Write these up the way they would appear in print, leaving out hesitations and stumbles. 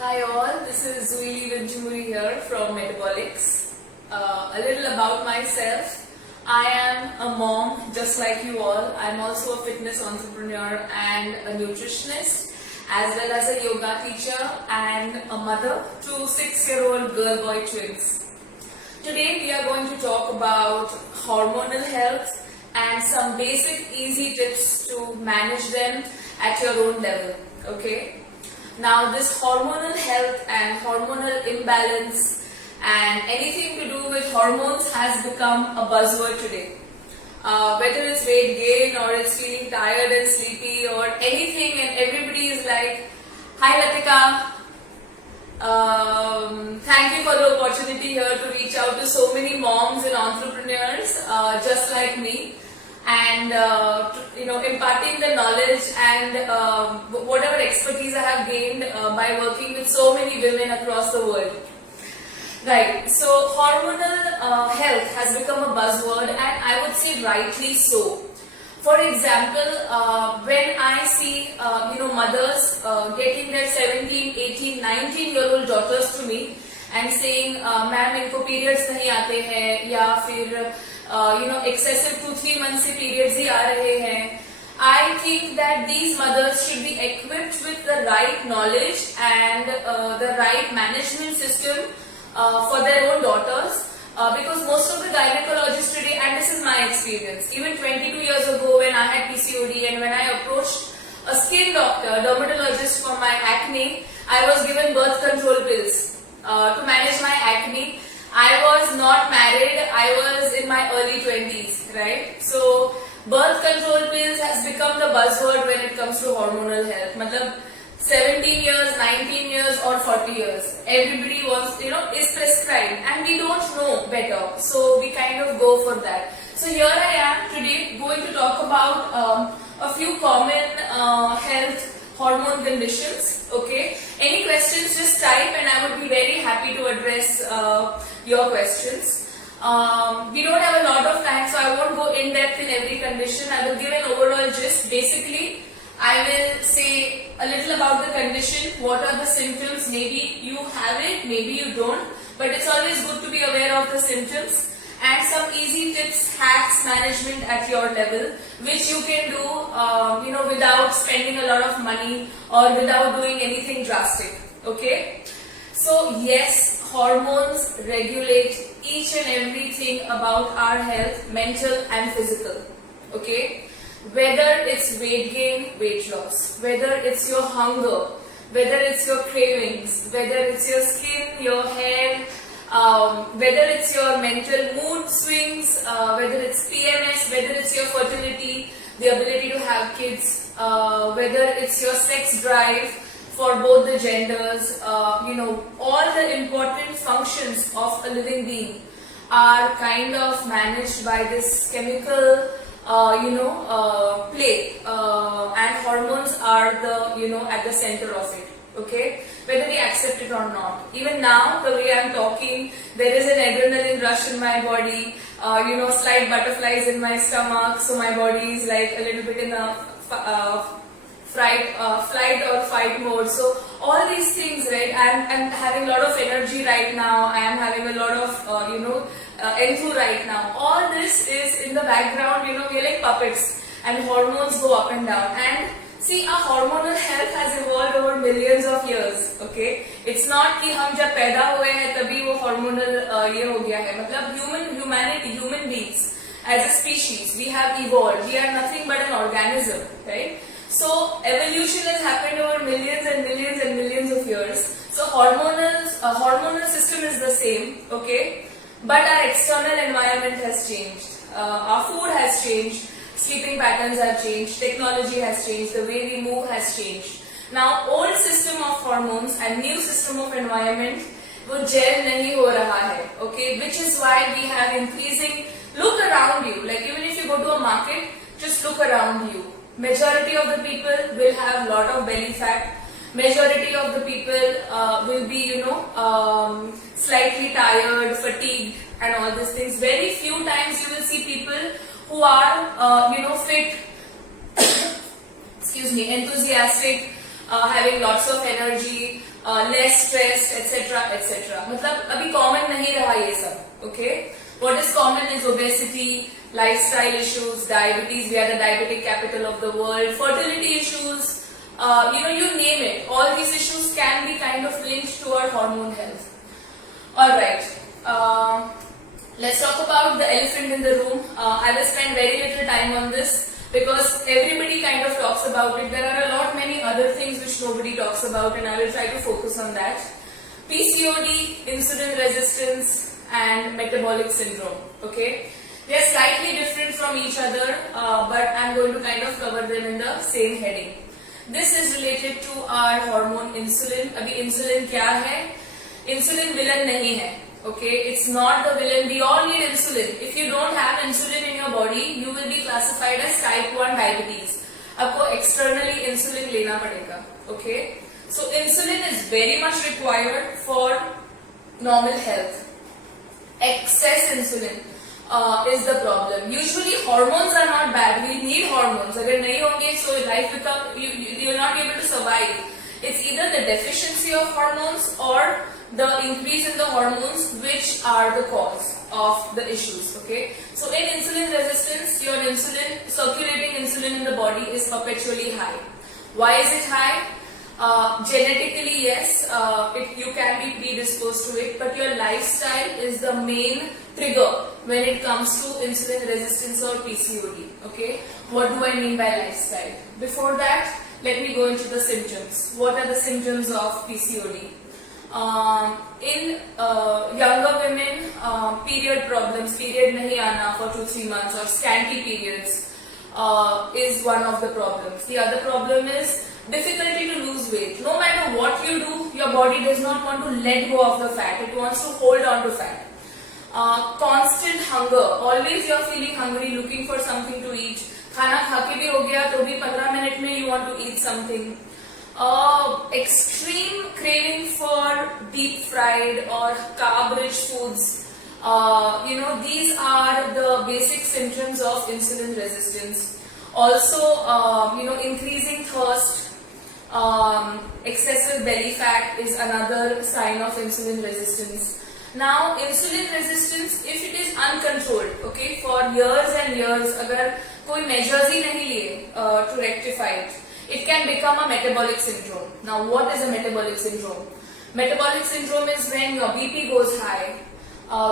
Hi all, this is Zuili Vinjumuri here from Metabolics. A little about myself. I am a mom just like you all. I'm also a fitness entrepreneur and a nutritionist, as well as a yoga teacher and a mother to 6-year-old girl-boy twins. Today we are going to talk about hormonal health and some basic easy tips to manage them at your own level. Okay? Now this hormonal health and hormonal imbalance and anything to do with hormones has become a buzzword today. Whether it's weight gain or it's feeling tired and sleepy or anything, and everybody is like, "Hi Latika, thank you for the opportunity here to reach out to so many moms and entrepreneurs just like me, and imparting the knowledge and whatever expertise I have gained by working with so many women across the world." Right, so hormonal health has become a buzzword, and I would say rightly so. For example, when I see mothers getting their 17, 18, 19-year-old daughters to me and saying, "Ma'am, इनको periods नहीं आते हैं," या फिर excessive 2-3 months से periods ही आ रहे हैं, I think that these mothers should be equipped with the right knowledge and the right management system for their own daughters. Because most of the gynecologists today, and this is my experience, even 22 years ago when I had PCOD and when I approached a skin doctor, dermatologist for my acne, I was given birth control pills to manage my acne. I was not married, I was in my early 20s, right? So birth control pills has become the buzzword when it comes to hormonal health. Matlab, 17 years, 19 years or 40 years. Everybody wants, is prescribed, and we don't know better. So we kind of go for that. So here I am today going to talk about a few common health hormone conditions. Okay. Any questions, just type and I would be very happy to address your questions. We don't have a lot of time, so I won't go in depth in every condition. I will give an overall gist. Basically, I will say a little about the condition, what are the symptoms, maybe you have it, maybe you don't, but it's always good to be aware of the symptoms, and some easy tips, hacks, management at your level, which you can do, without spending a lot of money or without doing anything drastic, okay? So yes, hormones regulate each and everything about our health, mental and physical, okay? Whether it's weight gain, weight loss, whether it's your hunger, whether it's your cravings, whether it's your skin, your hair, whether it's your mental mood swings, whether it's PMS, whether it's your fertility, the ability to have kids, whether it's your sex drive for both the genders, all the important functions of a living being are kind of managed by this chemical play, and hormones are at the center of it, okay, whether we accept it or not. Even now, the way I'm talking, there is an adrenaline rush in my body, slight butterflies in my stomach, so my body is like a little bit in a flight or fight mode. So all these things, right, I'm having a lot of energy right now, I am having a lot of enthu right now. All this is in the background, we're like puppets, and hormones go up and down. And see, our hormonal health has evolved over millions of years, okay? It's not कि हम जब पैदा हुए हैं तभी वो hormonal ये हो गया है. मतलब human beings as a species, we have evolved. We are nothing but an organism, right? So evolution has happened over millions and millions and millions of years. So hormonal system is the same, okay? But our external environment has changed. Our food has changed, sleeping patterns have changed, technology has changed, the way we move has changed. Now, old system of hormones and new system of environment वो gel नहीं हो रहा है, okay? Which is why we have increasing. Look around you. Like even if you go to a market, just look around you. Majority of the people will have lot of belly fat. Majority of the people will be, slightly tired, fatigued, and all these things. Very few times you will see people who are, fit, enthusiastic, having lots of energy, less stressed, etc., etc. मतलब अभी common नहीं रहा ये सब. Okay, what is common is obesity, lifestyle issues, diabetes. We are the diabetic capital of the world. Fertility issues. You name it. All these issues can be kind of linked to our hormone health. All right. Let's talk about the elephant in the room. I will spend very little time on this because everybody kind of talks about it. There are a lot many other things which nobody talks about, and I will try to focus on that. PCOD, insulin resistance, and metabolic syndrome. Okay, they are slightly different from each other, but I'm going to kind of cover them in the same heading. This is related to our hormone insulin. अभी insulin क्या है? Insulin villain नहीं है. Okay, it's not the villain. We all need insulin. If you don't have insulin in your body, you will be classified as type 1 diabetes. आपको externally insulin लेना पड़ेगा. Okay, so insulin is very much required for normal health. Excess insulin is the problem. Usually hormones are not bad. We need hormones. अगर नहीं होंगे, so life you will not be able to survive. It's either the deficiency of hormones or the increase in the hormones which are the cause of the issues. Okay, so in insulin resistance, your insulin, circulating insulin in the body is perpetually high. Why is it high? Genetically, yes, you can be predisposed to it, but your lifestyle is the main trigger when it comes to insulin resistance or PCOD. Okay, what do I mean by lifestyle? Before that, let me go into the symptoms. What are the symptoms of PCOD? In younger women, period problems, period nahi aana for 2-3 months or scanty periods is one of the problems. The other problem is difficulty to lose weight. No matter what you do, your body does not want to let go of the fat. It wants to hold on to fat. Constant hunger. Always you are feeling hungry, looking for something to eat. खाना खा के भी हो गया तो भी 15 minute में you want to eat something. Extreme craving for deep fried or carb rich foods. These are the basic symptoms of insulin resistance. Also, increasing thirst, excessive belly fat is another sign of insulin resistance. Now, insulin resistance, if it is uncontrolled, okay, for years and years, अगर कोई measures ही नहीं लिए to rectify it, it can become a metabolic syndrome. Now, what is a metabolic syndrome? Metabolic syndrome is when your BP goes high,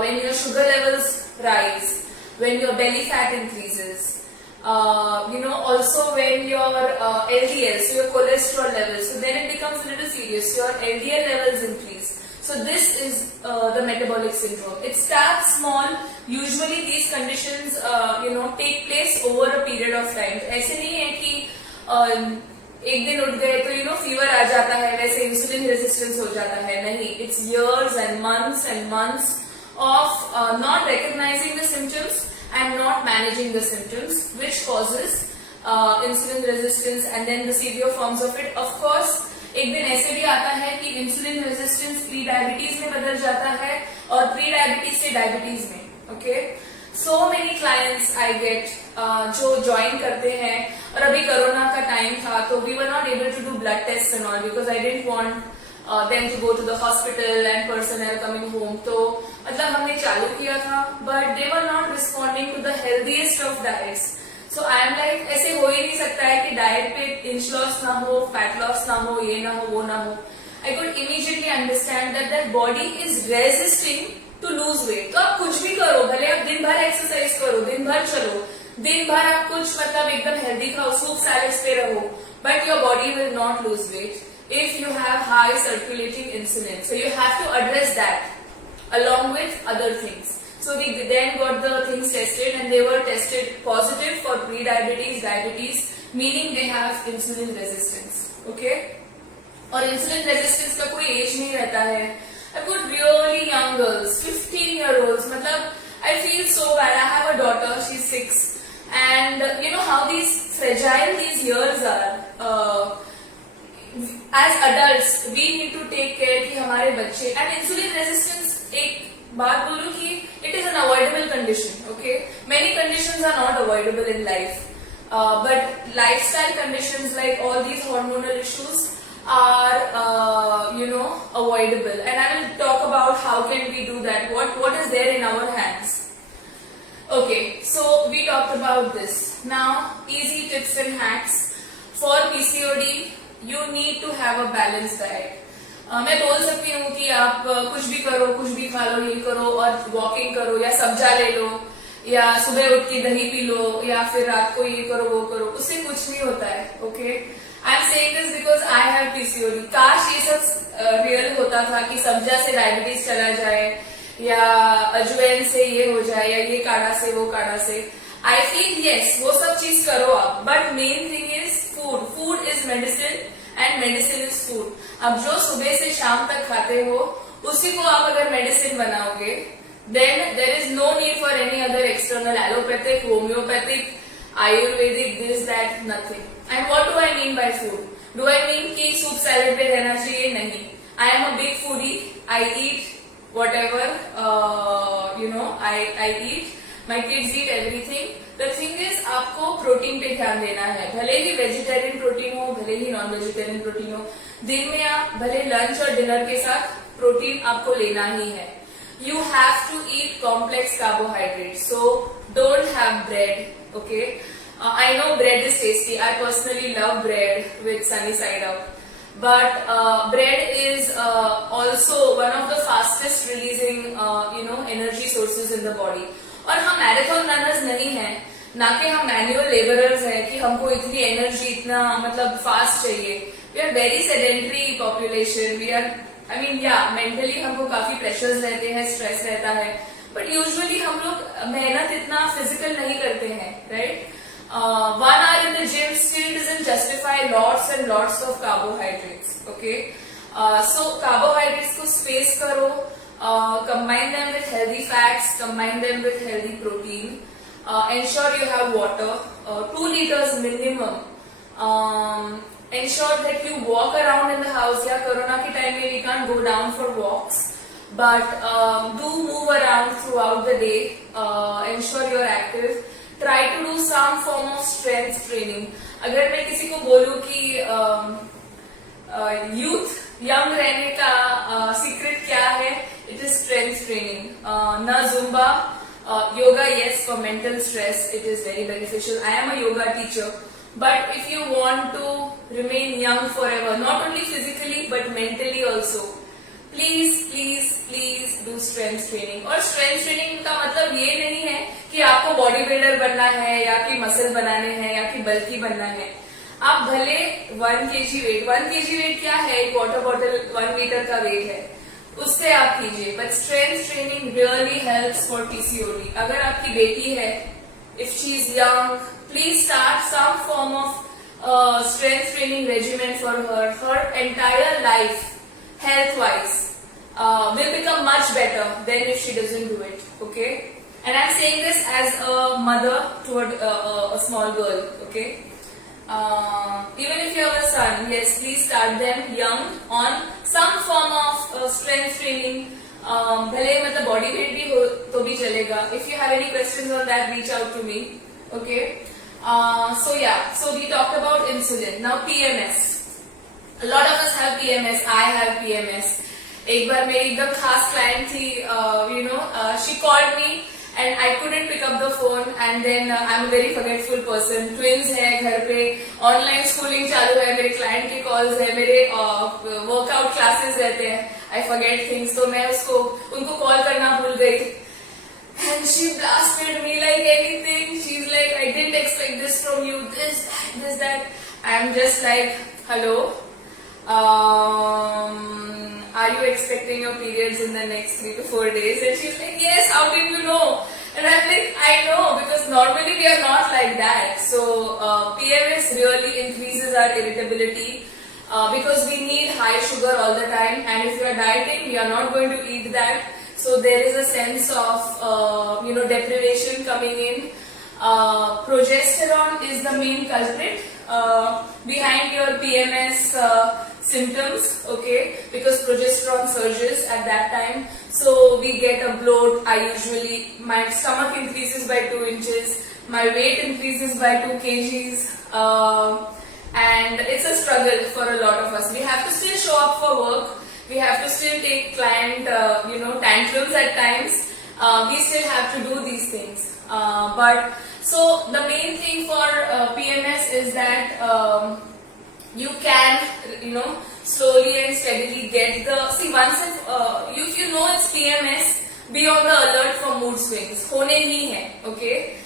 when your sugar levels rise, when your belly fat increases, also when your LDL, so your cholesterol levels, so then it becomes a little serious, your LDL levels increase. So this is the metabolic syndrome. It starts small. Usually these conditions, take place over a period of time. ऐसे नहीं है कि एक दिन उठ गए तो fever आ जाता है, वैसे इंसुलिन रेजिस्टेंस हो जाता है. नहीं, it's years and months of not recognizing the symptoms and not managing the symptoms, which causes insulin resistance and then the severe forms of it. Of course, एक दिन ऐसे भी आता है कि इंसुलिन रेजिस्टेंस प्री डायबिटीज में बदल जाता है और प्री डायबिटीज से डायबिटीज में. Okay, so many clients I get जो ज्वाइन करते हैं, और अभी कोरोना का टाइम था तो we were not able to do blood test and all because I didn't want them to go to the hospital and personal coming home. तो मतलब हमने चालू किया था but they were not responding to the healthiest of diets. So I am like, ऐसे हो ही नहीं सकता है कि डाइट पे इंच लॉस ना हो, फैट लॉस ना हो, ये ना हो, वो ना हो. I could immediately understand that body is resisting to lose weight. तो आप कुछ भी करो, भले आप दिन भर एक्सरसाइज करो, दिन भर चलो, दिन भर आप कुछ मतलब एकदम हेल्दी खाओ, सूप सैलेड्स पे रहो, but your body will not lose weight if you have high circulating insulin. So you have to address that along with other things. So we then got the things tested and they were tested positive for pre-diabetes, diabetes, meaning they have insulin resistance. Okay? और insulin resistance का कोई age नहीं रहता है. I've got really young girls, 15-year-olds. मतलब I feel so bad. I have a daughter, she's 6, and you know how these fragile these years are. As adults, we need to take care कि हमारे बच्चे, and insulin resistance, एक बात बोलूं कि it is an avoidable condition. Okay, many conditions are not avoidable in life, but lifestyle conditions like all these hormonal issues are avoidable, and I will talk about how can we do that, what is there in our hands. Okay, so we talked about this. Now, easy tips and hacks for PCOD. You need to have a balanced diet. मैं बोल सकती हूँ कि आप कुछ भी करो, कुछ भी खा लो, ये करो और वॉकिंग करो या सब्जा ले लो या सुबह उठ के दही पी लो या फिर रात को ये करो वो करो, उससे कुछ नहीं होता है. Okay, I am saying this because I have PCOD. काश ये सब रियल होता था कि सब्जा से डायबिटीज चला जाए या अजवैन से ये हो जाए या ये काढ़ा से वो काढ़ा से. आई फील यस, वो सब चीज करो आप, but main thing is food. Food is medicine and medicine is food. अब जो सुबह से शाम तक खाते हो उसी को आप अगर मेडिसिन बनाओगे, then there is no need for any other external allopathic, homeopathic, ayurvedic, this, that, nothing. And what do I mean by food? Do I mean कि soup salad पे रहना चाहिए? नहीं. I am a big foodie. I eat whatever, I eat. My kids eat everything. The thing is आपको protein पे ध्यान देना है. भले ही वेजिटेरियन प्रोटीन हो, भले ही नॉन वेजिटेरियन प्रोटीन हो, दिन में आप भले लंच और डिनर के साथ प्रोटीन आपको लेना ही है. You have to eat complex carbohydrates, so don't have bread. Okay, I know bread is tasty. I personally love bread with sunny side up, but bread is also one of the fastest releasing energy sources in the body. और हम marathon runners नहीं हैं, ना कि हम manual labourers हैं कि हमको इतनी एनर्जी इतना मतलब फास्ट चाहिए. We are very sedentary population. We are mentally हमको काफी प्रेशर्स रहते हैं, स्ट्रेस रहता है, बट यूजुअली हम लोग मेहनत इतना फिजिकल नहीं करते हैं, right? 1 hour in the gym still doesn't justify lots and lots of carbohydrates. Okay, so carbohydrates को space करो, combine them with healthy fats, combine them with healthy protein, ensure you have water, 2 liters minimum. Ensure that you walk around in the house. Yeah, Corona के time में we can't go down for walks, but do move around throughout the day. Ensure you're active. Try to do some form of strength training. अगर मैं किसी को बोलूँ कि youth young रहने का secret क्या है? It is strength training. ना Zumba, yoga. Yes, for mental stress it is very beneficial. I am a yoga teacher. But if you want to remain young forever, not only physically but mentally also, please do strength training. और strength training का मतलब ये नहीं है कि आपको body builder बनना है या कि मसल बनाने हैं या कि बल्कि बनना है. आप भले 1 kg वेट क्या है? एक वाटर बॉटल 1 लीटर का वेट है, उससे आप कीजिए. But strength training really helps for PCOD. अगर आपकी बेटी है, if she is young, please start some form of strength training regimen for her. Her entire life, health-wise, will become much better than if she doesn't do it. Okay, and I'm saying this as a mother toward a small girl. Okay, even if you have a son, yes, please start them young on some form of strength training. भले मतलब body weight भी हो तो भी चलेगा. If you have any questions on that, reach out to me. Okay, so we talked about insulin. Now PMS. A lot of us have PMS. I have PMS. एक बार मेरी एकदम खास क्लाइंट थी, she called me and I couldn't pick up the phone, and then I'm a very forgetful person. Twins है घर पे, online schooling चालू है, मेरे क्लाइंट के कॉल्स है, मेरे वर्कआउट क्लासेस रहते हैं. I forget things, तो मैं उनको कॉल करना भूल गई. And she blasted me like anything. She's like, I didn't expect this from you. This, that. I'm just like, hello. Are you expecting your periods in the next 3 to 4 days? And she's like, yes. How did you know? And I'm like, I know, because normally we are not like that. So PMS really increases our irritability. Because we need high sugar all the time, and if you are dieting, we are not going to eat that. So there is a sense of deprivation coming in. Progesterone is the main culprit behind your PMS symptoms. Okay, because progesterone surges at that time, so we get a bloat. My stomach increases by 2 inches. My weight increases by 2 kgs. And it's a struggle for a lot of us. We have to still show up for work. We have to still take client, tantrums at times. We still have to do these things. But so the main thing for PMS is that you can, slowly and steadily get the, once if you know it's PMS, be on the alert for mood swings. Hone hi hai, okay?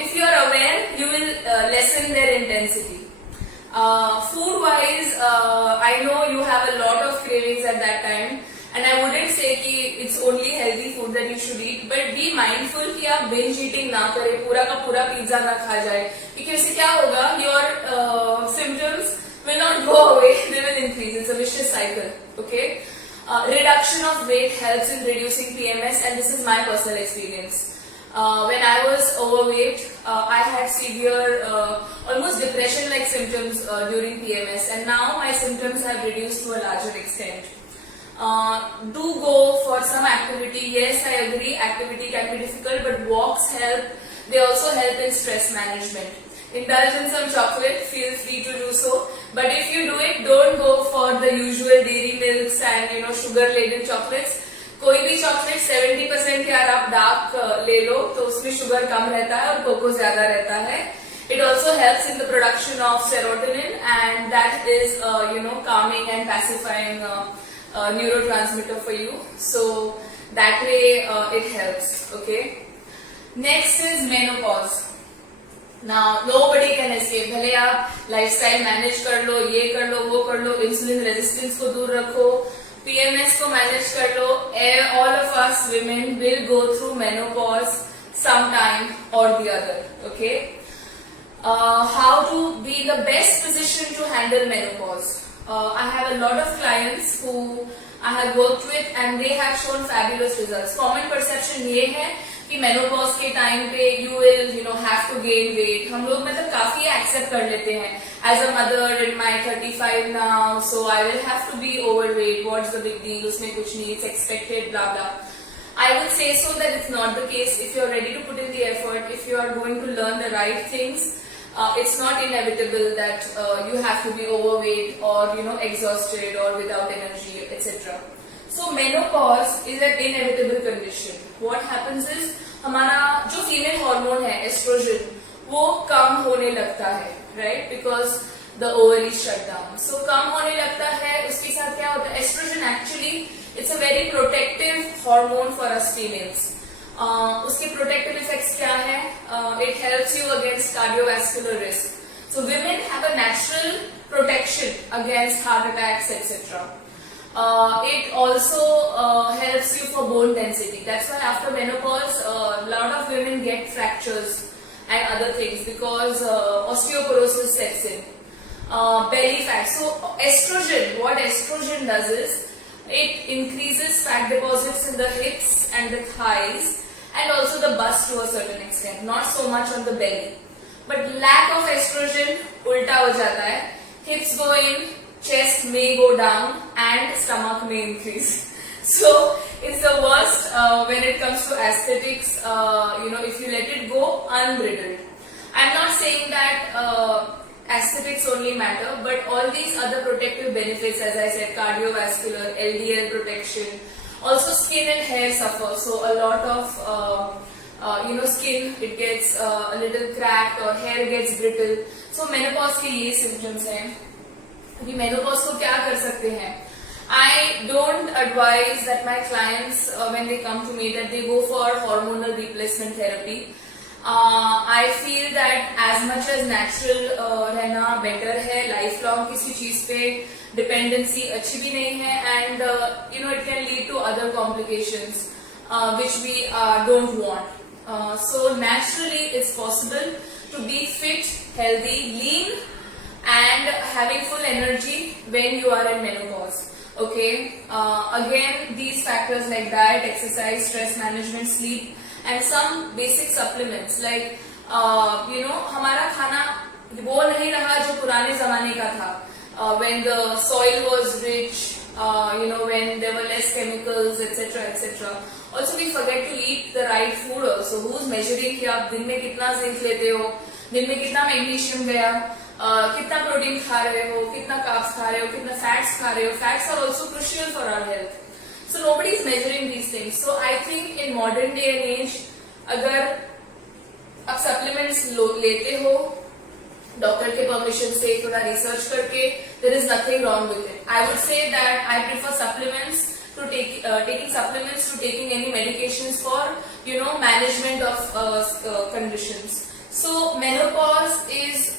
If you are aware, you will lessen their intensity. Food wise, I know you have a lot of cravings at that time, and I wouldn't say कि it's only healthy food that you should eat, but be mindful कि आप binge eating ना करें, पूरा का पूरा pizza ना खा जाए, क्योंकि उससे क्या होगा, your symptoms will not go away, they will increase. It's a vicious cycle. Okay. Reduction of weight helps in reducing PMS, and this is my personal experience. When I was overweight, I had severe, almost depression-like symptoms during PMS, and now my symptoms have reduced to a larger extent. Do go for some activity. Yes, I agree, activity can be difficult, but walks help. They also help in stress management. Indulge in some chocolate, feel free to do so. But if you do it, don't go for the usual dairy milks and sugar-laden chocolates. कोई भी chocolate 70% यार आप dark ले लो तो उसमें sugar कम रहता है और कोको ज्यादा रहता है. It also helps in the production of serotonin, and that is calming and pacifying neurotransmitter for you. So that way it helps. Okay. Next is menopause. Now nobody can escape. भले आप lifestyle manage कर लो, ये कर लो, वो कर लो, insulin resistance को दूर रखो, PMS को manage कर लो. All of us women will go through menopause sometime or the other. Okay. How to be in the best position to handle menopause? I have a lot of clients who I have worked with, and they have shown fabulous results. Common perception ये है कि menopause के time पे you will have to gain weight. हम लोग मतलब काफी accept कर लेते हैं. As a mother in my 35 now, so I will have to be overweight. What's the big deal? उसमें कुछ नहीं, it's expected, blah blah. I would say so that it's not the case. If you're ready to put in the effort, if you are going to learn the right things, it's not inevitable that you have to be overweight or exhausted or without energy, etc. So menopause is an inevitable condition. What happens is हमारा जो female hormone है estrogen वो कम होने लगता है, right? Because the ovaries shut down. So कम होने लगता है, उसके साथ क्या होता है? Estrogen actually it's a very protective hormone for us females. उसके protective effects क्या है? It helps you against cardiovascular risk. So women have a natural protection against heart attacks, etc. It also helps you for bone density. That's why after menopause, a lot of women get fractures and other things because osteoporosis sets in. Belly fat. So estrogen, what estrogen does is, it increases fat deposits in the hips and the thighs and also the bust to a certain extent, not so much on the belly. But lack of estrogen, ulta ho jata hai. Hips go in, chest may go down and stomach may increase. So it's the worst when it comes to aesthetics, if you let it go unbridled. I'm not saying that aesthetics only matter, but all these other protective benefits, as I said, cardiovascular, LDL protection, also skin and hair suffer. So a lot of skin, it gets a little cracked or hair gets brittle. So menopause के ये symptoms हैं. अभी menopause को क्या कर सकते हैं? I don't advise that my clients, when they come to me, that they go for hormonal replacement therapy. I feel that as much as natural रहना better है, lifelong किसी चीज पे dependency अच्छी भी नहीं है, and it can lead to other complications which we don't want. So naturally it's possible to be fit, healthy, lean and having full energy when you are in menopause. Okay, again these factors like diet, exercise, stress management, sleep and some basic supplements like हमारा खाना वो नहीं रहा जो पुराने जमाने का था, when the soil was rich, when there were less chemicals, etc, etc. Also we forget to eat the right food also. Who's measuring कि आप दिन में कितना जिंक लेते हो, दिन में कितना मैग्नीशियम गया, कितना प्रोटीन खा रहे हो, कितना कार्ब्स खा रहे हो, कितना फैट्स खा रहे हो. Fats are also crucial for our health. So nobody is measuring these things. So I think in modern day and age, अगर आप सप्लीमेंट्स लेते हो डॉक्टर के परमिशन से, थोड़ा रिसर्च करके, there is nothing wrong with it. I would say that I prefer supplements to taking supplements to taking any medications for management of conditions. So menopause is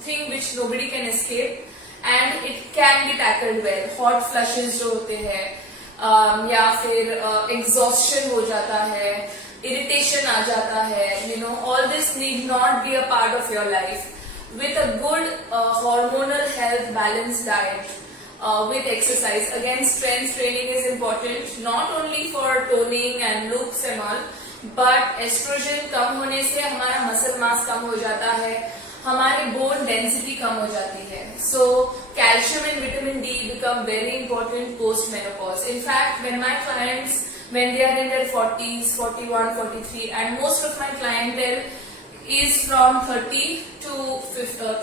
thing which nobody can escape and it can be tackled well. Hot flushes जो होते हैं या फिर exhaustion हो जाता है, irritation आ जाता है, all this need not be a part of your life. With a good hormonal health balanced diet, with exercise, again strength training is important, not only for toning and looks and all, but estrogen कम होने से हमारा muscle mass कम हो जाता है, हमारी bone density कम हो जाती है. So calcium and vitamin D become very important post menopause. In fact, when my clients, when they are in their 40s, 41, 43, and most of my clientele is from 30 to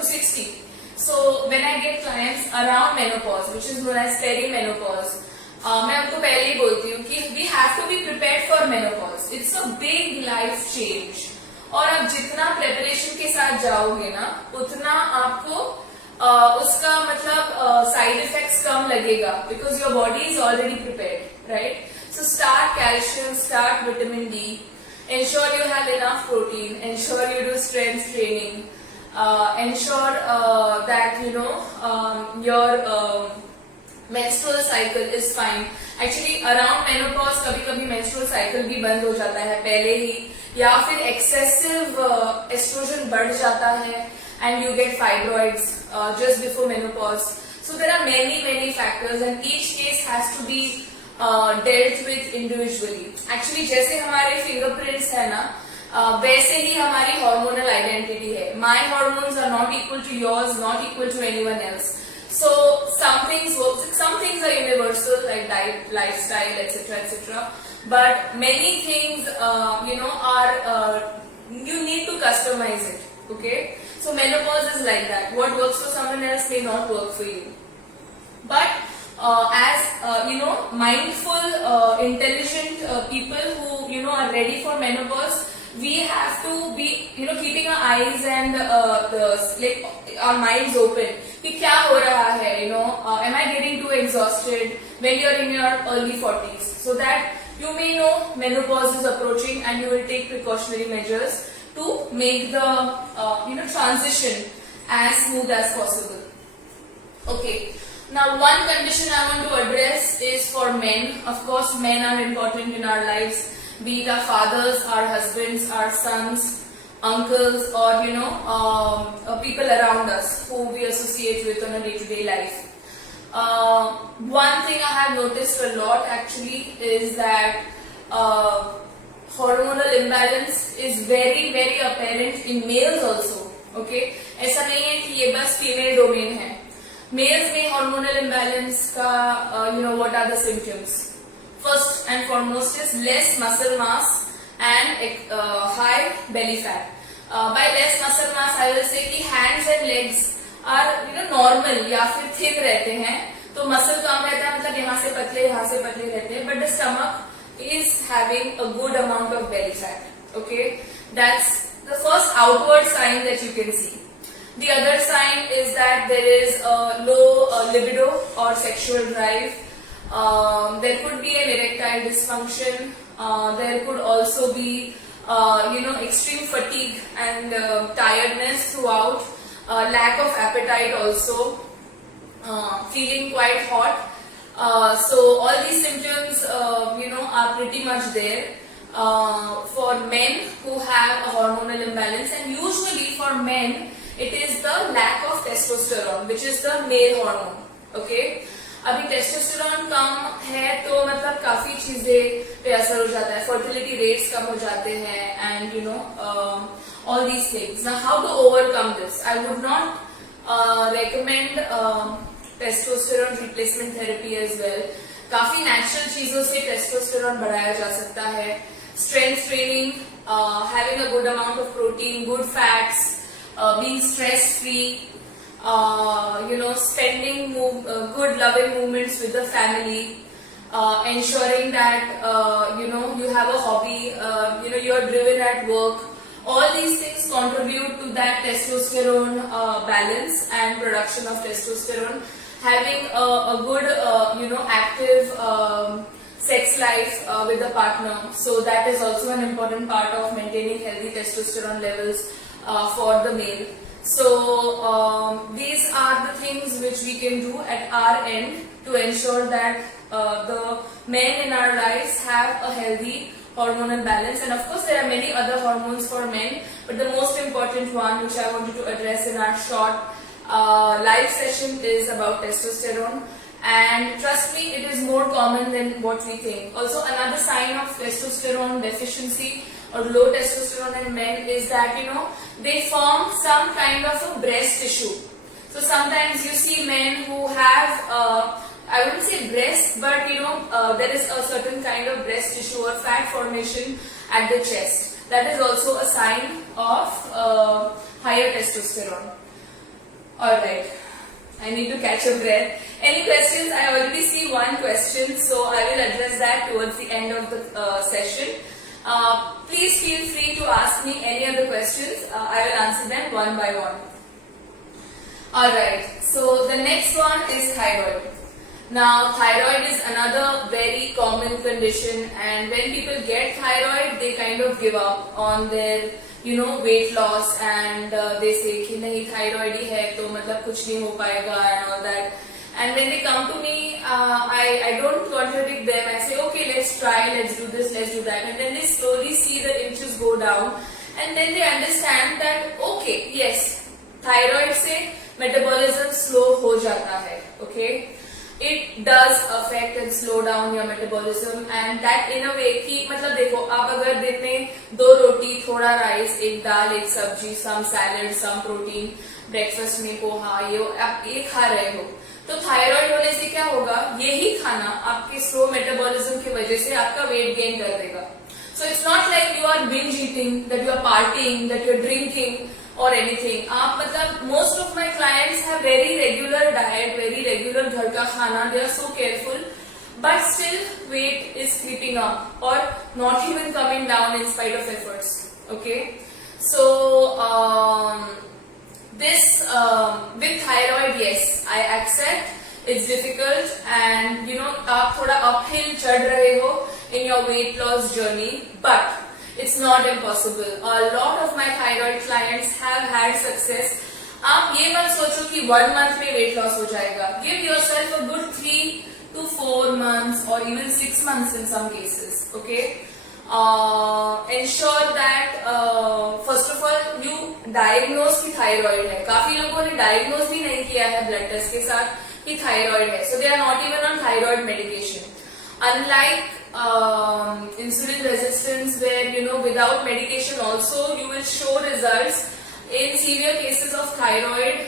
60. So when I get clients around menopause, which is known as perimenopause, मैं उनको पहले ही बोलती हूँ कि we have to be prepared for menopause. It's a big life change. और आप जितना preparation के साथ जाओगे ना, उतना आपको उसका मतलब साइड इफेक्ट्स कम लगेगा, because your body is already prepared, right? So start calcium, start vitamin D, ensure you have enough protein, ensure you do strength training, ensure that your menstrual cycle is fine. Actually around menopause कभी कभी menstrual cycle भी बंद हो जाता है पहले ही, या फिर excessive estrogen बढ़ जाता है and you get fibroids just before menopause. So there are many factors and each case has to be dealt with individually. Actually जैसे हमारे fingerprints है ना, वैसे ही हमारी hormonal identity है. My hormones are not equal to yours, not equal to anyone else. So some things work, some things are universal like diet, lifestyle, etc. But many things are you need to customize it. Okay, so menopause is like that. What works for someone else may not work for you. But as mindful, intelligent people who are ready for menopause, we have to be keeping our eyes and our minds open. कि क्या हो रहा है? Am I getting too exhausted when you're in your early 40s? So that you may know menopause is approaching and you will take precautionary measures to make the transition as smooth as possible. Okay. Now one condition I want to address is for men. Of course, men are important in our lives, be it our fathers, our husbands, our sons, uncles, or people around us who we associate with on a day-to-day life. One thing I have noticed a lot actually is that hormonal imbalance is very apparent in males also. Okay, ऐसा नहीं है कि ये बस female domain है. Males में hormonal imbalance का what are the symptoms? First and foremost is less muscle mass and high belly fat. By less muscle mass I will say कि hands and legs are normal या फिर thin रहते हैं, तो muscle कम रहता है, मतलब यहाँ से पतले रहते हैं, but the stomach is having a good amount of belly fat. Okay, that's the first outward sign that you can see. The other sign is that there is a low libido or sexual drive. There could be an erectile dysfunction. There could also be extreme fatigue and tiredness throughout. Lack of appetite also. Feeling quite hot. So all these symptoms are pretty much there for men who have a hormonal imbalance, and usually for men it is the lack of testosterone, which is the male hormone. Okay, अभी testosterone कम है तो मतलब काफी चीजें पे असर हो जाता है, फर्टिलिटी रेट्स कम हो जाते हैं, and all these things. Now how to overcome this? I would not recommend testosterone replacement therapy as well. काफी नेचुरल चीजों से टेस्टोस्टेरोन बढ़ाया जा सकता है. Strength training, having a good amount of protein, good fats, being stress free, spending good loving moments with the family, ensuring that you have a hobby, you're driven at work. All these things contribute to that testosterone balance and production of testosterone. Having a good, active sex life with the partner, so that is also an important part of maintaining healthy testosterone levels for the male. So these are the things which we can do at our end to ensure that the men in our lives have a healthy hormonal balance. And of course there are many other hormones for men, but the most important one which I wanted to address in our short live session is about testosterone. And trust me, it is more common than what we think. Also, another sign of testosterone deficiency or low testosterone in men is that they form some kind of a breast tissue. So sometimes you see men who have I wouldn't say breast, but there is a certain kind of breast tissue or fat formation at the chest. That is also a sign of higher testosterone. Alright, I need to catch a breath. Any questions? I already see one question, so I will address that towards the end of the session. Please feel free to ask me any other questions. I will answer them one by one. Alright, so the next one is thyroid. Now, thyroid is another very common condition, and when people get thyroid, they kind of give up on their weight loss, and they say कि नहीं thyroid ही है तो मतलब कुछ नहीं हो पाएगा and all that. And when they come to me, I don't contradict them. I say, okay, let's try, let's do this, let's do that. And then they slowly see the inches go down, and then they understand that, okay, yes, thyroid से metabolism slow हो जाता है, okay? It does affect and slow down your metabolism, and that in a way कि मतलब देखो आप अगर दिन में 2 रोटी, थोड़ा राइस, एक दाल, एक सब्जी, some salad, some protein, breakfast में पोहा, आप ये खा रहे हो, तो थायराइड होने से क्या होगा, यही खाना आपके स्लो मेटाबॉलिज्म की वजह से आपका वेट गेन कर देगा. So it's not like you are binge eating, that you are partying, that you are drinking or anything. आप मतलब most of my clients have very regular diet, very regular घर का खाना. They are so careful, but still weight is creeping up or not even coming down in spite of efforts. Okay, so this with thyroid, yes, I accept it's difficult, and आप थोड़ा uphill चढ़ रहे हो in your weight loss journey, but it's not impossible. A lot of my thyroid clients have had success. आप ये मत सोचो कि 1 month में weight loss हो जाएगा. Give yourself a good 3 to 4 months or even 6 months in some cases. Okay. Ensure that first of all you diagnose कि thyroid है. काफी लोगों ने diagnose भी नहीं किया है blood test के साथ कि thyroid है. So they are not even on thyroid medication. Unlike insulin resistance, where without medication also you will show results. In severe cases of thyroid,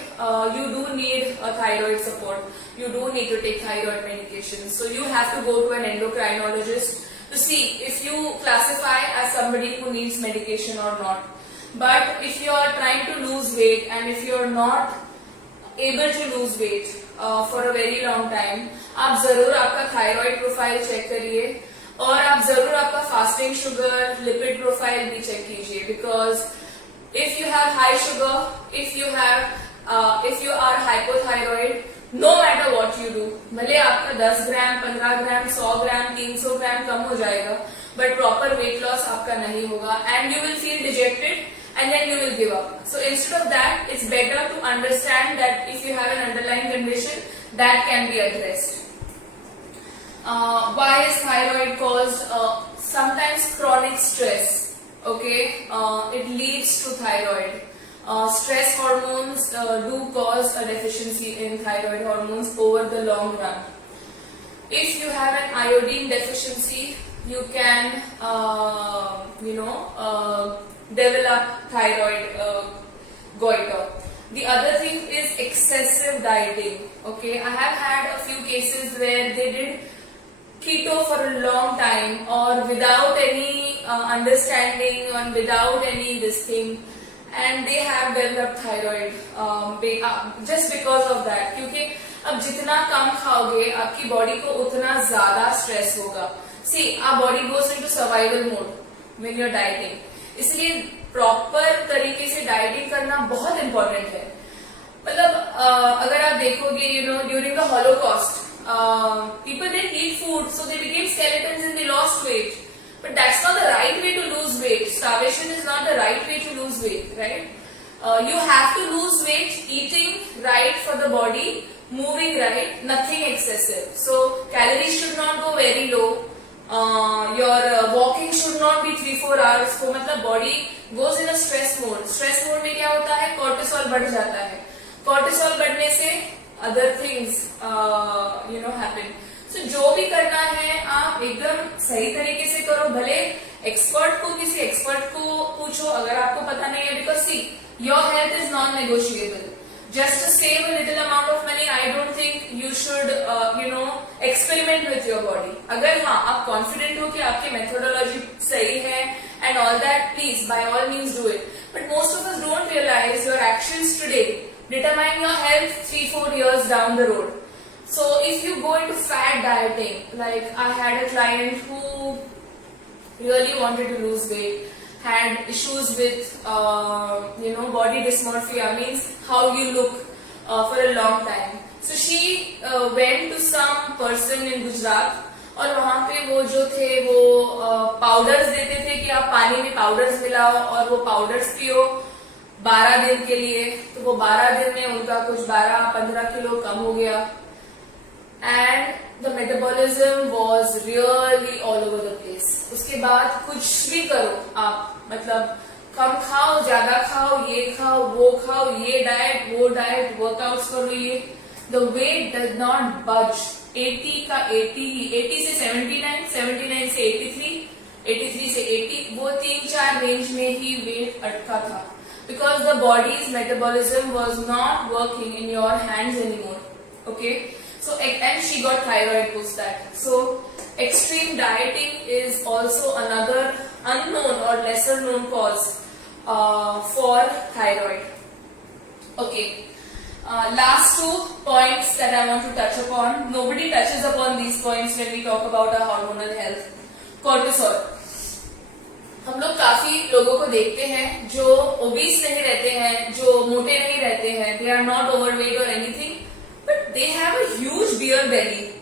you do need a thyroid support. You do need to take thyroid medication. So you have to go to an endocrinologist to see if you classify as somebody who needs medication or not. But if you are trying to lose weight and if you are not able to lose weight for a very long time, आप जरूर आपका thyroid profile check करिए, और आप जरूर आपका fasting sugar, lipid profile भी check कीजिए, because if you have high sugar, if you are hypothyroid, no matter what you do, भले आपका 10 ग्राम, 15 ग्राम, 100 ग्राम, 300 ग्राम कम हो जाएगा, but proper weight loss आपका नहीं होगा, and you will feel dejected, and then you will give up. So instead of that, it's better to understand that if you have an underlying condition, that can be addressed. Why is thyroid caused? Sometimes chronic stress. Okay, it leads to thyroid. Stress hormones do cause a deficiency in thyroid hormones over the long run. If you have an iodine deficiency, you can, develop thyroid goiter. The other thing is excessive dieting. Okay, I have had a few cases where they did keto for a long time or without any understanding and without any this thing, and they have developed thyroid just because of that. क्योंकि अब जितना कम खाओगे आपकी body को उतना ज्यादा stress होगा. See, our body goes into survival mode when you're dieting. इसलिए प्रॉपर तरीके से डाइटिंग करना बहुत इंपॉर्टेंट है. मतलब अगर आप देखोगे during the Holocaust people didn't eat food, so they became skeletons and they lost weight. But that's not the right way to lose weight. Starvation is not the right way to lose weight, right? You have to lose weight eating right for the body, moving right, nothing excessive. So calories should not go very low. Your walking should not be 3-4 hours. तो मतलब body goes in a stress mode. Stress mode में क्या होता है? Cortisol बढ़ जाता है. Cortisol बढ़ने से other things happen. So जो भी करना है आप एकदम सही तरीके से करो. भले किसी एक्सपर्ट को पूछो अगर आपको पता नहीं है. Because see, your health is non-negotiable. Just to save a little amount of money, I don't think you should experiment with your body. अगर हाँ आप confident हो कि आपकी methodology सही है and all that, please by all means do it. But most of us don't realize your actions today determine your health 3-4 years down the road. So if you go into fad dieting, like I had a client who really wanted to lose weight, had issues with body dysmorphia, means how you look for a long time. So she went to some person in Gujarat और वहाँ पे वो जो थे वो powders देते थे कि आप पानी में पाउडर्स मिलाओ और वो पाउडर्स पियो 12 दिन के लिए. तो वो 12 दिन में उनका कुछ 12-15 किलो कम हो गया. And the metabolism was really all over the place. उसके बाद कुछ भी करो आप, मतलब कम खाओ, ज्यादा खाओ, ये खाओ, वो खाओ, ये डाइट, वो डाइट, वर्कआउट्स करो, ये the weight does not budge. 80 का 80 से 79, 79 से 83, 83 से 80, वो 3-4 रेंज में ही वेट अटका था. Because the body's metabolism was not working in your hands anymore. Okay? So, and she got thyroid post that. So, extreme dieting is also another unknown or lesser known cause for thyroid. Okay. Last 2 points that I want to touch upon. Nobody touches upon these points when we talk about our hormonal health. Cortisol. हम लोग काफी लोगों को देखते हैं जो obese नहीं रहते हैं, जो मोटे नहीं रहते हैं. They are not overweight or anything. But they have a huge beer belly.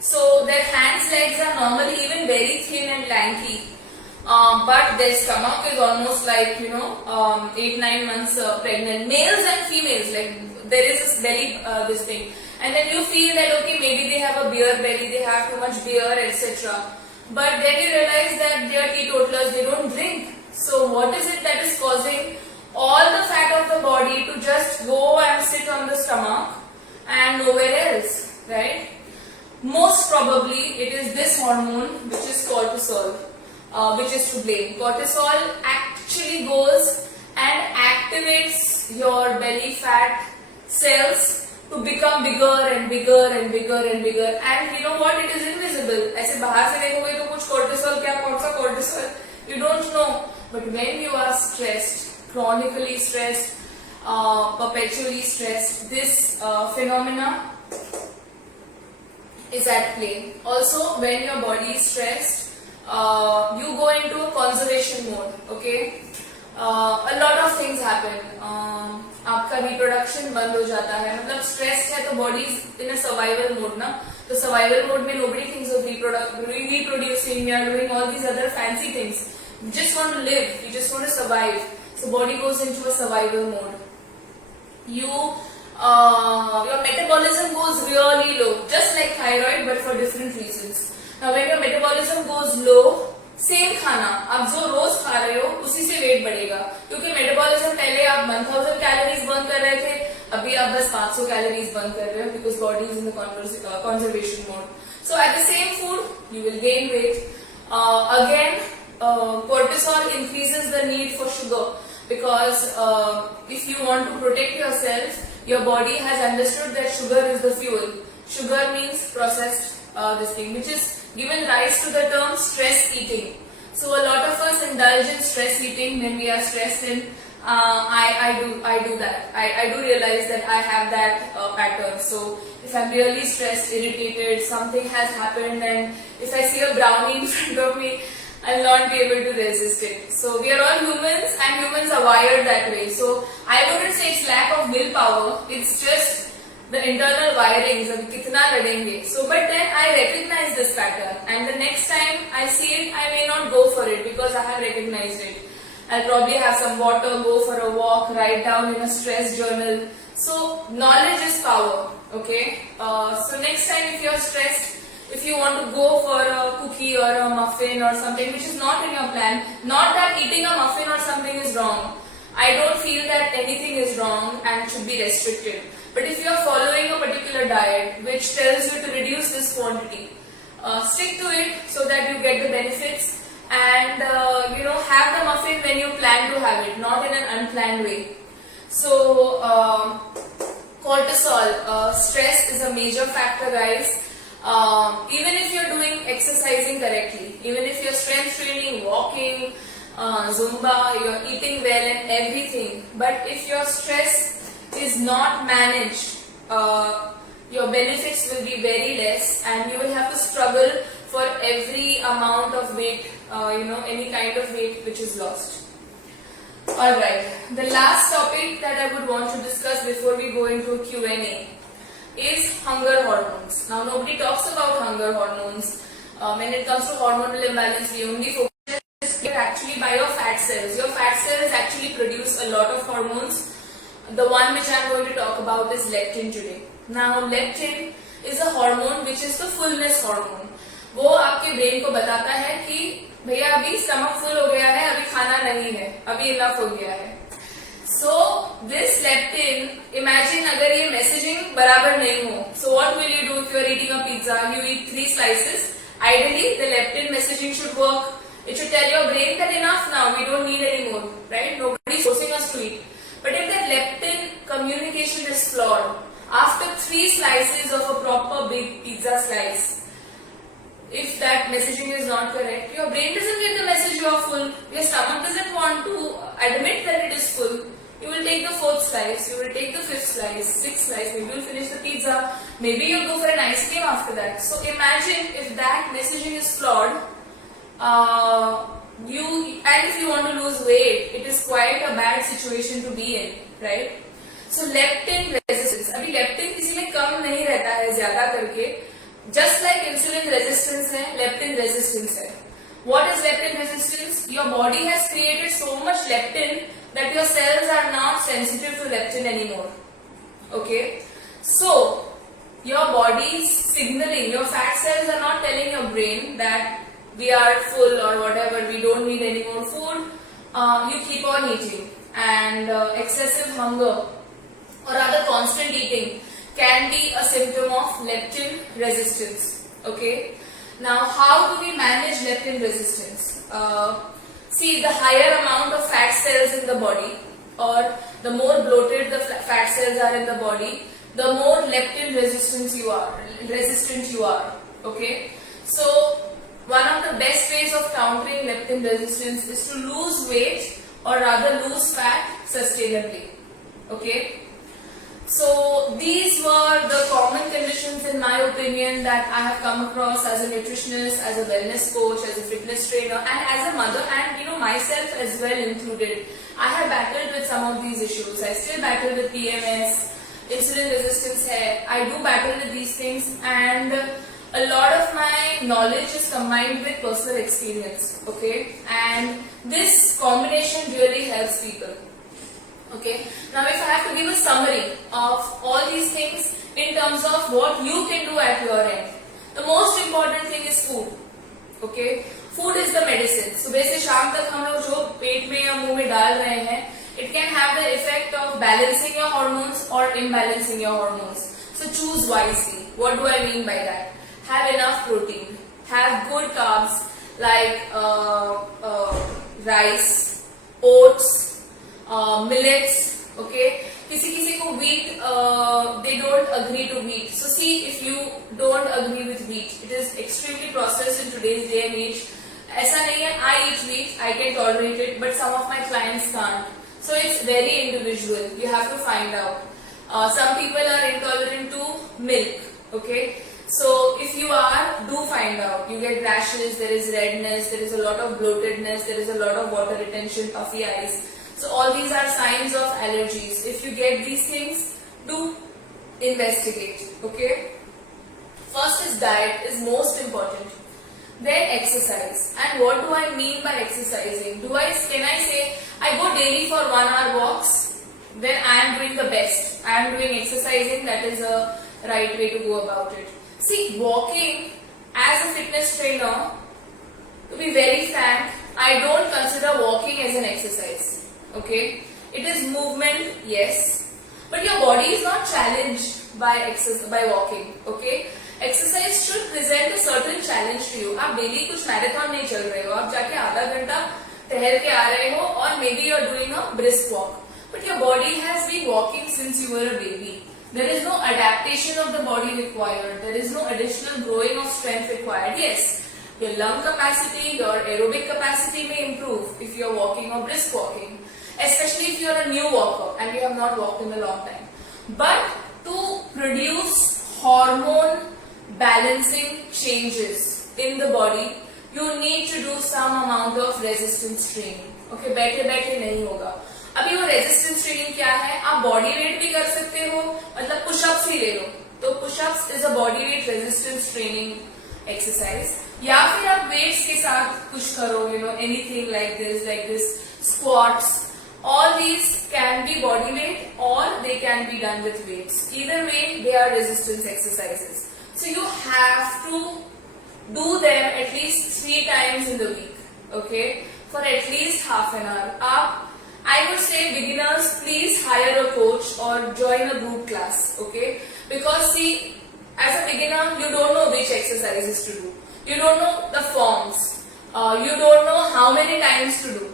So their hands, legs are normally even very thin and lanky. But their stomach is almost like 8-9 months pregnant. Males and females, like there is this belly this thing. And then you feel that okay, maybe they have a beer belly, they have too much beer, etc. But then you realize that they are teetotalers, they don't drink. So what is it that is causing all the fat of the body to just go and sit on the stomach and nowhere else, right? Most probably it is this hormone which is cortisol, which is to blame. Cortisol actually goes and activates your belly fat cells to become bigger and bigger and bigger and bigger. And you know what? It is invisible. ऐसे बाहर से देखोगे तो कुछ cortisol, क्या कौन सा cortisol? You don't know. But when you are stressed, chronically stressed, perpetually stressed, this phenomena is at play. Also, when your body is stressed, you go into a conservation mode. Okay, a lot of things happen. आपका reproduction बंद हो जाता है. मतलब stress है तो body in a survival mode ना. तो सर्वाइवल मोड में nobody thinks of reproducing. We are doing all these other fancy things. You just want to live. You just want to survive. So body goes into a survival mode. Your metabolism goes really low, just like thyroid, but for different reasons. Now, when your metabolism goes low, same खाना आप जो रोज खा रहे हो उसी से wait बढ़ेगा. क्योंकि मेटाबॉलिज्म पहले आप 1000 कैलोरीज बर्न कर रहे थे, अभी आप बस 500 कैलोरीज बर्न कर रहे हो, because body is in the conservation mode. So at the same food you will gain weight. Again cortisol increases the need for sugar, because if you want to protect yourself, your body has understood that sugar is the fuel. Sugar means processed this thing, which is given rise to the term stress eating. So a lot of us indulge in stress eating when we are stressed, and I do that. I do realize that I have that pattern. So if I'm really stressed, irritated, something has happened, and if I see a brownie in front of me, I'll not be able to resist it. So we are all humans, and humans are wired that way. So I wouldn't say it's lack of willpower. It's just the internal wirings of kitna ladenge. So but then I recognize this pattern, and the next time I see it, I may not go for it because I have recognized it. I'll probably have some water, go for a walk, write down in a stress journal. So knowledge is power. Okay. So next time if you're stressed, if you want to go for a cookie or a muffin or something which is not in your plan, not that eating a muffin or something is wrong. I don't feel that anything is wrong and should be restricted. But if you are following a particular diet which tells you to reduce this quantity, stick to it so that you get the benefits, and have the muffin when you plan to have it, not in an unplanned way. So cortisol, stress is a major factor, guys. Even if you're doing exercising correctly, even if you're strength training, walking, Zumba, you're eating well and everything, but if your stress is not managed, your benefits will be very less, and you will have to struggle for every amount of weight, any kind of weight which is lost. Alright, the last topic that I would want to discuss before we go into Q&A is hunger hormones. Now nobody talks about hunger hormones. When it comes to hormonal imbalance, we only focus actually by your fat cells. Your fat cells actually produce a lot of hormones. The one which I am going to talk about is leptin today. Now leptin is a hormone which is the fullness hormone. वो आपके brain को बताता है कि भैया अभी stomach full हो गया है, अभी खाना नहीं है, अभी इनफ हो गया है. So this leptin, imagine अगर ये messaging बराबर नहीं हो, so what will you do if you are eating a pizza? You eat 3 slices. Ideally, the leptin messaging should work. It should tell your brain that enough now, we don't need any more, right? Nobody is forcing us to eat. But if that leptin communication is flawed, after 3 slices of a proper big pizza slice, if that messaging is not correct, your brain doesn't get the message you are full, your stomach doesn't want to admit that it is full. You will take the 4th slice, you will take the 5th slice, 6th slice, maybe you will finish the pizza, maybe you will go for an ice cream after that. So imagine if that messaging is flawed, and if you want to lose weight, it is quite a bad situation to be in, right? So leptin resistance, अभी leptin किसी में कम नहीं रहता है ज़्यादा करके, just like insulin resistance है, leptin resistance है. What is leptin resistance? Your body has created so much leptin that your cells are not sensitive to leptin anymore. Okay? So, your body's signaling, your fat cells are not telling your brain that we are full or whatever, we don't need any more food. You keep on eating, and excessive hunger or rather constant eating can be a symptom of leptin resistance. Okay? Now, how do we manage leptin resistance? See, the higher amount of fat cells in the body, or the more bloated the fat cells are in the body, the more leptin resistant you are. Okay? So, one of the best ways of countering leptin resistance is to lose weight or rather lose fat sustainably. Okay? So these were the common conditions in my opinion that I have come across as a nutritionist, as a wellness coach, as a fitness trainer, and as a mother, and myself as well included. I have battled with some of these issues. I still battle with PMS, insulin resistance hai. I do battle with these things, and a lot of my knowledge is combined with personal experience. Okay, and this combination really helps people. Okay. Now, if I have to give a summary of all these things in terms of what you can do at your end, the most important thing is food. Okay. Food is the medicine. सुबह से शाम तक हम लोग जो पेट में या मुंह में डाल रहे हैं, it can have the effect of balancing your hormones or imbalancing your hormones. So choose wisely. What do I mean by that? Have enough protein. Have good carbs like rice, oats, millets. Okay, किसी को wheat, they don't agree to wheat. So see, if you don't agree with wheat, it is extremely processed in today's day and age. ऐसा नहीं है, I eat wheat, I can tolerate it, but some of my clients can't. So it's very individual. You have to find out. Some people are intolerant to milk. Okay. So if you are, do find out. You get rashes, there is redness, there is a lot of bloatedness, there is a lot of water retention, puffy eyes. So all these are signs of allergies. If you get these things, do investigate. Okay. First is diet is most important. Then exercise. And what do I mean by exercising? Can I say I go daily for 1 hour walks? Then I am doing the best. I am doing exercising. That is a right way to go about it. See, walking as a fitness trainer, to be very frank, I don't consider walking as an exercise. Okay? It is movement, yes. But your body is not challenged by walking. Okay? Exercise should present a certain challenge to you. आप daily कुछ marathon नहीं चल रहे हो, आप जाके आधा घंटा टहल के आ रहे हो, और maybe you are doing a brisk walk. But your body has been walking since you were a baby. There is no adaptation of the body required. There is no additional growing of strength required. Yes, your lung capacity, your aerobic capacity may improve if you are walking or brisk walking, especially if you are a new walker and you have not walked in a long time. But to produce hormone balancing changes in the body, you need to do some amount of resistance training. Okay, बैठे बैठे नहीं होगा. अभी वो resistance training क्या है? आप body weight भी कर सकते हो, मतलब पुशअप्स ही ले लो, तो pushups is a body weight resistance training exercise. या फिर आप वेट्स के साथ कुछ करो, anything like this squats. All these can be body weight or they can be done with weights. Either way, they are resistance exercises. So you have to do them at least 3 times in the week. Okay, for at least half an hour. I would say beginners, please hire a coach or join a group class. Okay, because see, as a beginner, you don't know which exercises to do. You don't know the forms. You don't know how many times to do.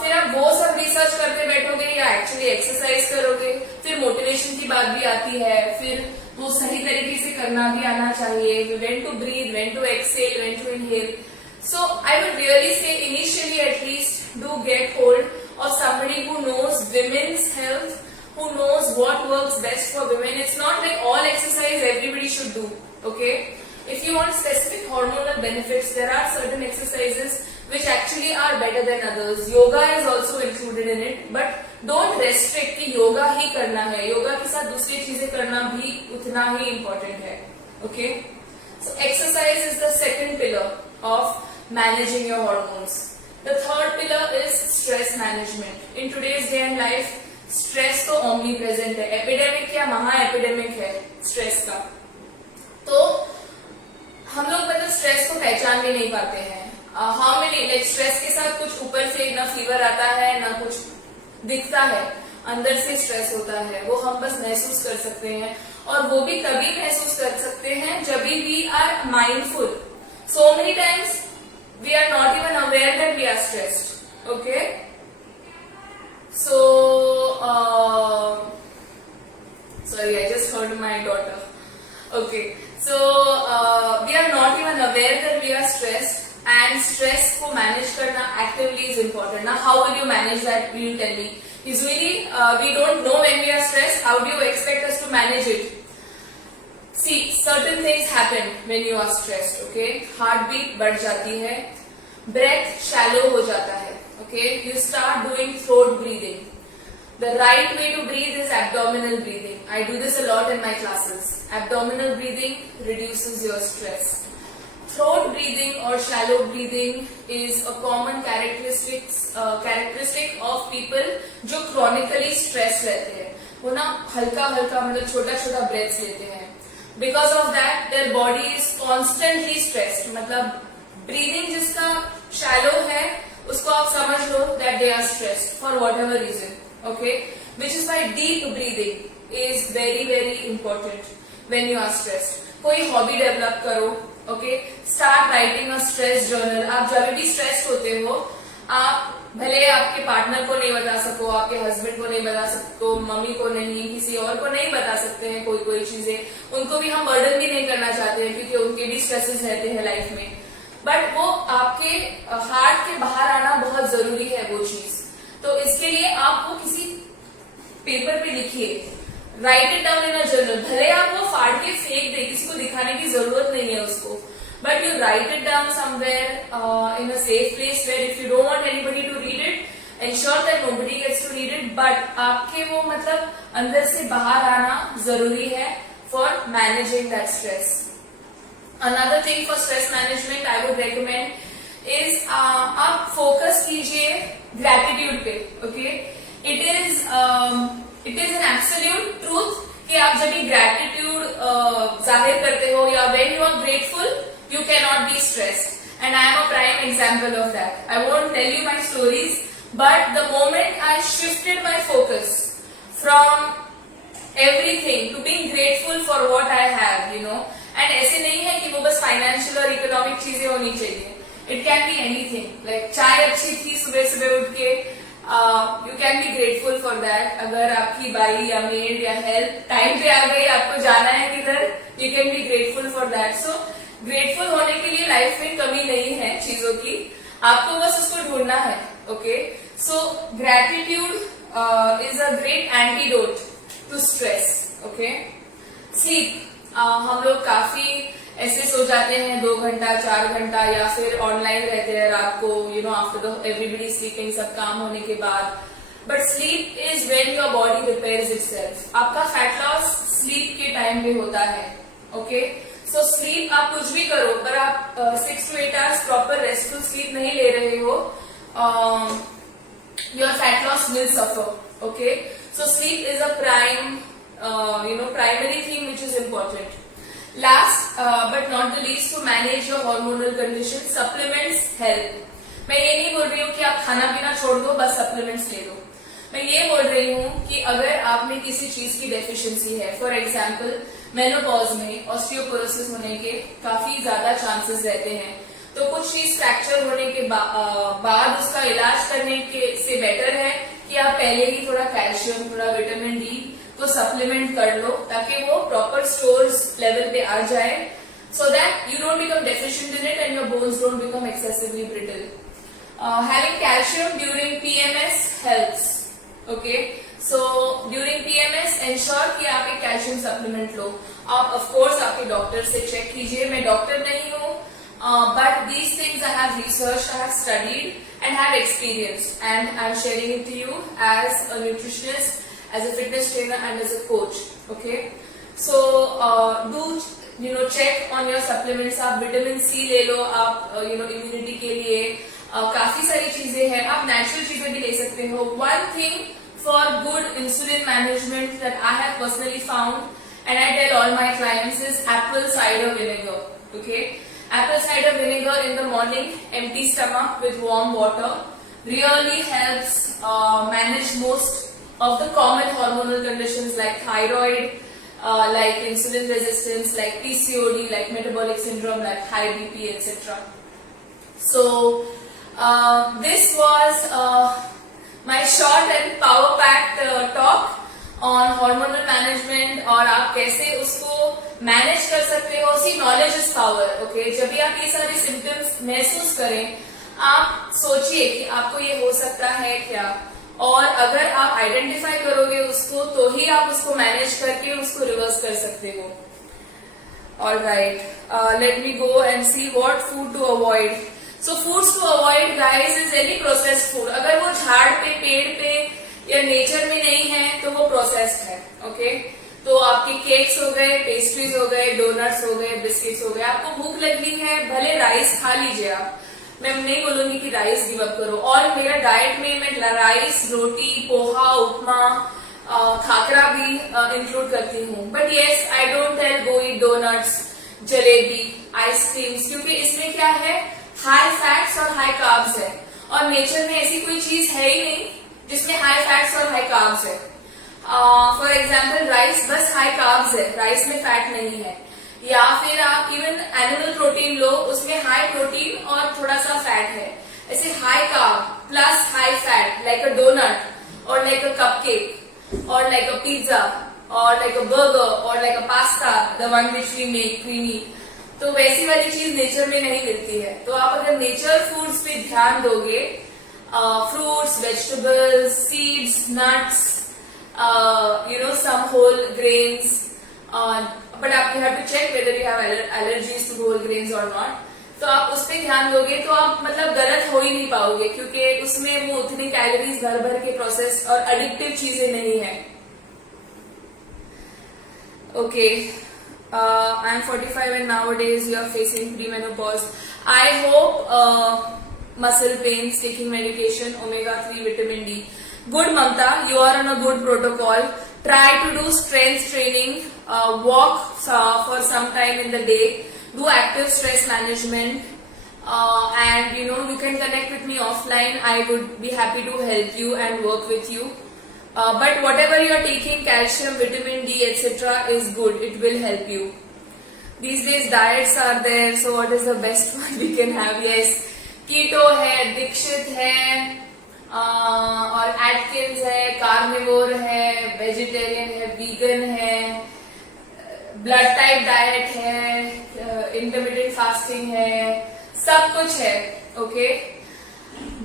फिर आप वो सब research करते बैठोगे या actually exercise करोगे, फिर motivation की बात भी आती है, फिर वो सही तरीके से करना भी आना चाहिए. When to breathe, when to exhale, when to inhale. So I would really say initially at least do get hold of somebody who knows women's health, who knows what works best for women. It's not like all exercise everybody should do. Okay, if you want specific hormonal benefits, there are certain exercises which actually are better than others. Yoga is also included in it, but don't restrict कि योगा ही करना है. योगा के साथ दूसरी चीजें करना भी उतना ही important है. Okay, so exercise is the second pillar of managing your hormones. The third pillar is stress management. In today's day and life, stress तो omnipresent है. Epidemic या महा epidemic है stress का. तो हम लोग मतलब स्ट्रेस को पहचान भी नहीं पाते हैं. हाउ मेनी लाइक स्ट्रेस के साथ कुछ ऊपर से ना फीवर आता है ना कुछ दिखता है, अंदर से स्ट्रेस होता है, वो हम बस महसूस कर सकते हैं. और वो भी तभी महसूस कर सकते हैं जब we are mindful. So many times we are not even aware that we are stressed. Okay, so sorry, I just heard my daughter. Okay, so we are not even aware that we are stressed. And stress को manage करना actively is important. Now, how will you manage that? Will you tell me? Usually, we don't know when we are stressed. How do you expect us to manage it? See, certain things happen when you are stressed. Okay, heartbeat बढ़ जाती है, breath shallow हो जाता है. Okay, you start doing throat breathing. The right way to breathe is abdominal breathing. I do this a lot in my classes. Abdominal breathing reduces your stress. Throat breathing or shallow breathing is a common characteristic of people जो chronically stressed रहते हैं. वो ना हल्का हल्का मतलब छोटा छोटा breaths लेते हैं. Because of that, their body is constantly stressed. मतलब breathing जिसका shallow है, उसको आप समझ लो that they are stressed for whatever reason. Okay, which is why deep breathing is very very important when you are stressed. कोई hobby develop करो. Okay, start writing a stress journal. आप जब भी स्ट्रेस्ड होते हो, आप भले आपके पार्टनर को नहीं बता सको, आपके हस्बैंड को नहीं बता सको, मम्मी को नहीं, किसी और को नहीं बता सकते हैं कोई चीजें, उनको भी हम बर्डन भी नहीं करना चाहते हैं क्योंकि उनके भी स्ट्रेसेस रहते हैं लाइफ में. बट वो आपके हार्ट के बाहर आना बहुत जरूरी है वो चीज. तो इसके लिए आप वो किसी पेपर पे लिखिए, right it down in a journal. भले आप वो फाड़ के फेंक दे, किसी को दिखाने की जरूरत नहीं है उसको, but you write it down somewhere in a safe place where if you don't want anybody to read it, ensure that nobody gets to read it, but आपके वो मतलब अंदर से बाहर आना जरूरी है for managing that stress. Another thing for stress management I would recommend is आप focus कीजिए gratitude पे, okay? It is an absolute truth कि आप जब भी gratitude जाहिर करते हो या when you are grateful, you cannot be stressed. And I am a prime example of that. I won't tell you my stories. But the moment I shifted my focus from everything to being grateful for what I have, you know, and ऐसे नहीं है कि वो बस financial और economic चीजें होनी चाहिए, it can be anything, like चाय अच्छी थी सुबह सुबह उठ के, you can be grateful for that. अगर आपकी बाई या मेड या हेल्प टाइम पे आ गई, आपको जाना है किधर, you can be grateful for that. So grateful होने के लिए लाइफ में कमी नहीं है चीजों की, आपको बस उसको ढूंढना है, okay? So gratitude is a great antidote to stress. Okay? Sleep. हम लोग काफी ऐसे सो जाते हैं 2 घंटा 4 घंटा, या फिर ऑनलाइन रहते हैं रात को, you know, after the everybody sleeping, सब काम होने के बाद। But sleep is when your body repairs itself. आपका फैट लॉस स्लीप के टाइम पे होता है, ओके? सो स्लीप आप कुछ भी करो, पर आप 6 to 8 hours proper restful sleep नहीं ले रहे हो, your fat loss will suffer. Okay, so sleep is a primary thing which is important. Last but not the least, to manage your hormonal condition, supplements help. मैं ये नहीं बोल रही हूँ कि आप खाना पीना छोड़ दो, बस सप्लीमेंट्स ले लो। मैं ये बोल रही हूँ कि अगर आप में किसी चीज की डेफिशिएंसी है, फॉर एग्जाम्पल मेनोपॉज में ऑस्टियोपोरोसिस होने के काफी ज्यादा चांसेस रहते हैं, तो कुछ चीज फ्रैक्चर होने के बाद उसका इलाज करने के से बेटर है कि आप पहले ही थोड़ा कैल्शियम, थोड़ा विटामिन डी तो सप्लीमेंट कर लो, ताकि वो प्रॉपर स्टोर्स लेवल पे आ जाए, so that you don't become deficient in it and your bones don't become excessively brittle. Having calcium during PMS helps. Okay, so during PMS ensure कि आप एक calcium supplement लो। आप of course आपके doctor से check कीजिए, मैं doctor नहीं हूँ, but these things I have researched, I have studied and have experienced, and I'm sharing it to you as a nutritionist, as a fitness trainer and as a coach. Okay, so do check on your supplements. आप vitamin C ले लो, आप immunity के लिए काफी सारी चीजें हैं, आप नेचुरल चीजें भी ले सकते हो। One thing for good insulin management that I have personally found and I tell all my clients is apple cider vinegar. Okay, apple cider vinegar in the morning, empty stomach with warm water, really helps manage most of the common hormonal conditions like thyroid, like insulin resistance, like PCOD, like metabolic syndrome, like high BP, etc. So this was my short and power-packed talk on hormonal management और आप कैसे उसको manage कर सकते हो। सी knowledge is power, okay? जब भी आप ये सारे सिम्टम्स महसूस करें, आप सोचिए कि आपको ये हो सकता है क्या, और अगर आप आइडेंटिफाई करोगे उसको, तो ही आप उसको मैनेज करके उसको रिवर्स कर सकते हो। Alright, let me go and see what food to avoid. So foods to avoid, guys, is any processed food. अगर वो झाड़ पे, पेड़ पे या नेचर में नहीं है तो वो प्रोसेस्ड है, ओके? तो आपके केक्स हो गए, पेस्ट्रीज हो गए, डोनट्स हो गए, बिस्किट्स हो गए। आपको भूख लगी है, भले राइस खा लीजिए आप, मैं नहीं बोलूंगी कि राइस गिव अप करो। और मेरा डाइट में मैं राइस, रोटी, पोहा, उपमा, खाकरा भी इंक्लूड करती हूँ। But yes, I don't tell go eat donuts, jalebi, ice creams, क्योंकि इसमें क्या है, हाई फैट्स और हाई कार्ब्स है, और नेचर में ऐसी कोई चीज है ही नहीं जिसमें हाई फैट्स और हाई कार्ब्स है। फॉर एग्जाम्पल राइस बस हाई कार्ब्स है, राइस में फैट नहीं है। या फिर आप इवन एनिमल प्रोटीन लो, उसमें हाई प्रोटीन और थोड़ा सा फैट है। ऐसे high carb plus high fat like a donut और लाइक अ कपकेक और लाइक अ पिज्जा और लाइक अ बर्गर और like a pasta, the one which we make creamy, तो वैसी वाली चीज नेचर में नहीं मिलती है। तो आप अगर नेचर फूड्स पे ध्यान दोगे, fruits, vegetables, seeds, nuts, some whole grains. But you have to check whether you have allergies to whole grains or not. तो आप उस पर ध्यान दोगे तो आप मतलब गलत हो ही नहीं पाओगे, क्योंकि उसमें वो उतनी कैलोरीज भर भर के प्रोसेस और एडिक्टिव चीजें नहीं है. Okay, I am 45 and nowadays you are facing premenopause. I hope muscle pains, taking medication, omega-3, vitamin D. Good, Mamta, you are on a good protocol. Try to do strength training, walk for some time in the day. Do active stress management, and you can connect with me offline. I would be happy to help you and work with you. But whatever you are taking, calcium, vitamin D, etc. is good. It will help you. These days diets are there, so what is the best one we can have? Yes, keto है, दीक्षित है, और Atkins है, carnivore है, vegetarian है, vegan है, blood type diet है, intermediate fasting है, सब कुछ है. ओके,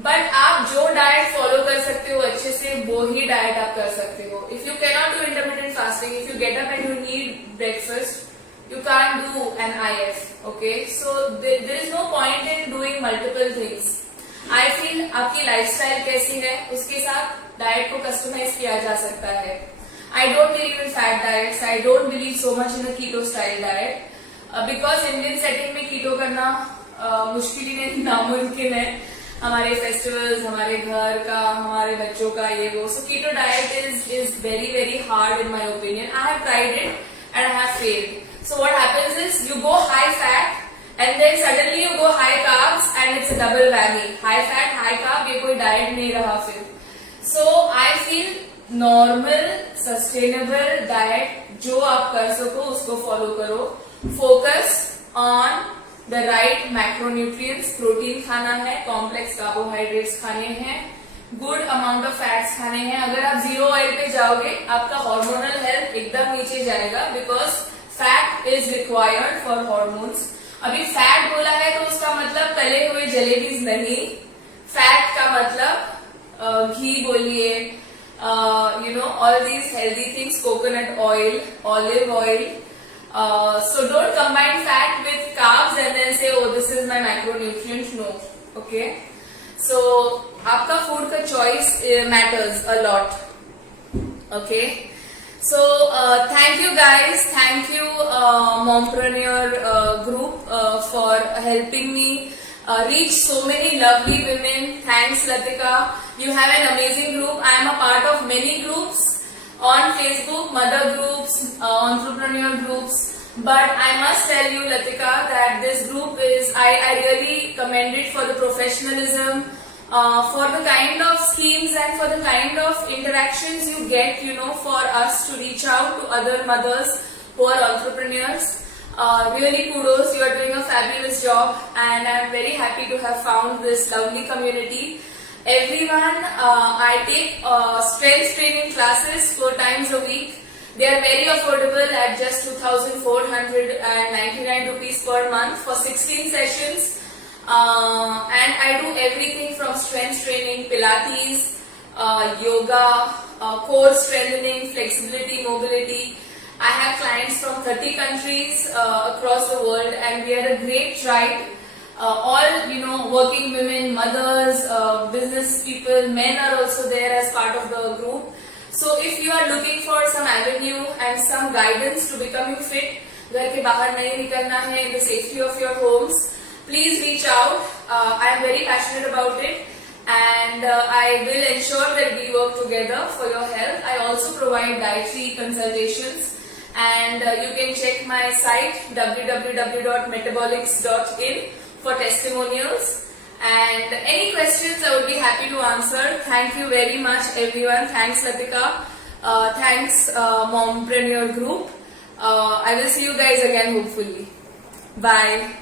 बट आप जो डाइट फॉलो कर सकते हो अच्छे से, वो ही डाइट आप कर सकते हो. If you can not do intermediate fasting, if you get up and you need breakfast, you can't do an IF. Okay, so there is no point in doing multiple things. I feel आपकी lifestyle कैसी है उसके साथ diet को customise किया जा सकता है. I don't believe in fat diets. I don't believe so much in a keto style diet because Indian setting में keto करना मुश्किल ही नहीं, नामुमकिन है. हमारे फेस्टिवल्स, हमारे घर का, हमारे बच्चों का, ये वो. So keto diet is very very hard in my opinion. I have tried it and I have failed. So what happens is you go high fat and then suddenly you go high carbs and it's a double whammy. High fat, high carb, ये कोई diet नहीं रहा फिर. So I feel normal, sustainable diet जो आप कर सको उसको फॉलो करो. Focus on the right macronutrients. Protein खाना है, कॉम्प्लेक्स कार्बोहाइड्रेट्स खाने हैं, गुड अमाउंट ऑफ फैट्स खाने हैं. अगर आप जीरो ऑयल पे जाओगे आपका हार्मोनल हेल्थ एकदम नीचे जाएगा, because fat is required for hormones. अभी फैट बोला है तो उसका मतलब तले हुए जलेबीज नहीं. फैट का मतलब घी बोलिए, all these healthy things, coconut oil, olive oil. So don't combine fat with carbs and then say, oh, this is my macronutrient. No. Okay. So आपका फूड का choice matters a lot. Okay. So thank you guys, thank you Mompreneur group for helping me reach so many lovely women. Thanks Latika, you have an amazing group. I am a part of many groups on Facebook, mother groups, entrepreneur groups, but I must tell you Latika that this group is, I really commend it for the professionalism, for the kind of schemes and for the kind of interactions you get, for us to reach out to other mothers who are entrepreneurs. Really kudos, you are doing a fabulous job and I am very happy to have found this lovely community. Everyone, I take strength training classes 4 times a week. They are very affordable at just 2,499 rupees per month for 16 sessions. And I do everything from strength training, Pilates, yoga, core strengthening, flexibility, mobility. I have clients from 30 countries across the world and we are a great tribe. All, working women, mothers, business people, men are also there as part of the group. So if you are looking for some avenue and some guidance to becoming fit, घर के बाहर नहीं निकलना है, in the safety of your homes, please reach out. I am very passionate about it and I will ensure that we work together for your health. I also provide dietary consultations and you can check my site www.metabolics.in for testimonials. And any questions I would be happy to answer. Thank you very much everyone. Thanks Latika. Thanks Mompreneur group. I will see you guys again hopefully. Bye.